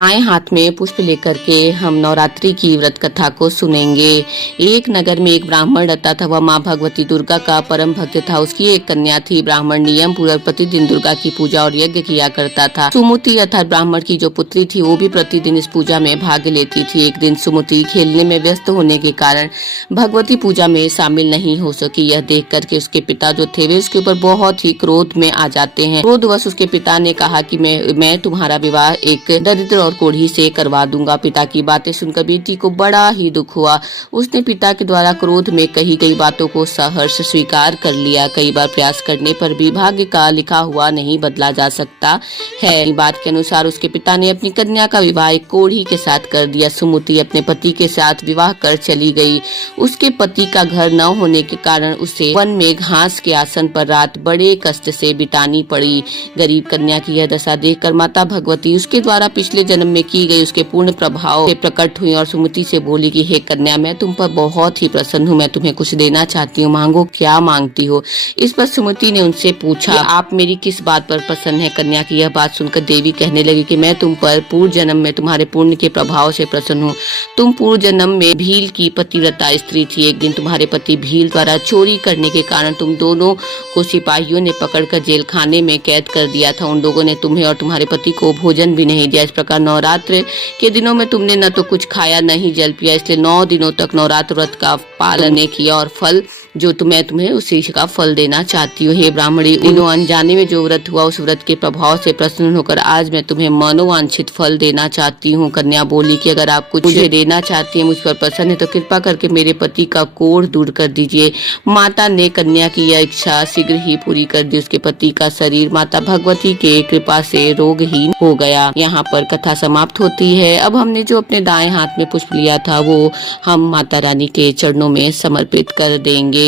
दाएं हाथ में पुष्प लेकर के हम नवरात्रि की व्रत कथा को सुनेंगे। एक नगर में एक ब्राह्मण रहता था। वह माँ भगवती दुर्गा का परम भक्त था। उसकी एक कन्या थी। ब्राह्मण नियम पूर्वक प्रतिदिन दुर्गा की पूजा और यज्ञ किया करता था। सुमति अर्थात ब्राह्मण की जो पुत्री थी वो भी प्रतिदिन इस पूजा में भाग लेती थी। एक दिन सुमति खेलने में व्यस्त होने के कारण भगवती पूजा में शामिल नहीं हो सकी। यह देख करके उसके पिता जो थे वे उसके ऊपर बहुत ही क्रोध में आ जाते हैं। क्रोधवश उसके पिता ने कहा कि मैं तुम्हारा विवाह एक दरिद्र और कोढ़ी से करवा दूंगा। पिता की बातें सुनकर बेटी को बड़ा ही दुख हुआ। उसने पिता के द्वारा क्रोध में कही गई बातों को सहर्ष स्वीकार कर लिया। कई बार प्रयास करने पर भी भाग्य का लिखा हुआ नहीं बदला जा सकता है। बात के अनुसार उसके पिता ने अपनी कन्या का विवाह एक कोढ़ी के साथ कर दिया। सुमति अपने पति के साथ विवाह कर चली गई। उसके पति का घर न होने के कारण उसे वन में घास के आसन पर रात बड़े कष्ट से बितानी पड़ी। गरीब कन्या की यह दशा देखकर माता भगवती उसके द्वारा पिछले जन्म में की गई उसके पूर्ण प्रभाव से प्रकट हुई और सुमति से बोली कि हे कन्या, मैं तुम पर बहुत ही प्रसन्न हूँ। मैं तुम्हें कुछ देना चाहती हूँ, मांगो, क्या मांगती हो। इस पर सुमति ने उनसे पूछा, आप मेरी किस बात पर प्रसन्न है। कन्या की यह बात सुनकर देवी कहने लगी कि मैं तुम पर पूर्व जन्म में तुम्हारे पुण्य के प्रभाव से प्रसन्न हूँ। तुम पूर्व जन्म में भील की पतिव्रता स्त्री थी। एक दिन तुम्हारे पति भील द्वारा चोरी करने के कारण तुम दोनों को सिपाहियों ने पकड़कर जेल खाने में कैद कर दिया था। उन लोगों ने तुम्हें और तुम्हारे पति को भोजन भी नहीं दिया। इस प्रकार नवरात्र के दिनों में तुमने न तो कुछ खाया न ही जल पिया। इसलिए 9 दिनों तक नवरात्र व्रत का पालन किया और फल जो तुम्हें उसी का फल देना चाहती हूँ। हे ब्राह्मणी, दिनों अनजाने में जो व्रत हुआ उस व्रत के प्रभाव से प्रसन्न होकर आज मैं तुम्हें मनोवांछित फल देना चाहती हूँ। कन्या बोली कि अगर आप कुछ मुझे देना चाहती हैं, मुझ पर प्रसन्न है, तो कृपा करके मेरे पति का कोढ़ दूर कर दीजिए। माता ने कन्या की यह इच्छा शीघ्र ही पूरी कर दी। उसके पति का शरीर माता भगवती के कृपा से रोगहीन हो गया। यहाँ पर कथा समाप्त होती है। अब हमने जो अपने दाएं हाथ में पुष्प लिया था वो हम माता रानी के चरणों में समर्पित कर देंगे।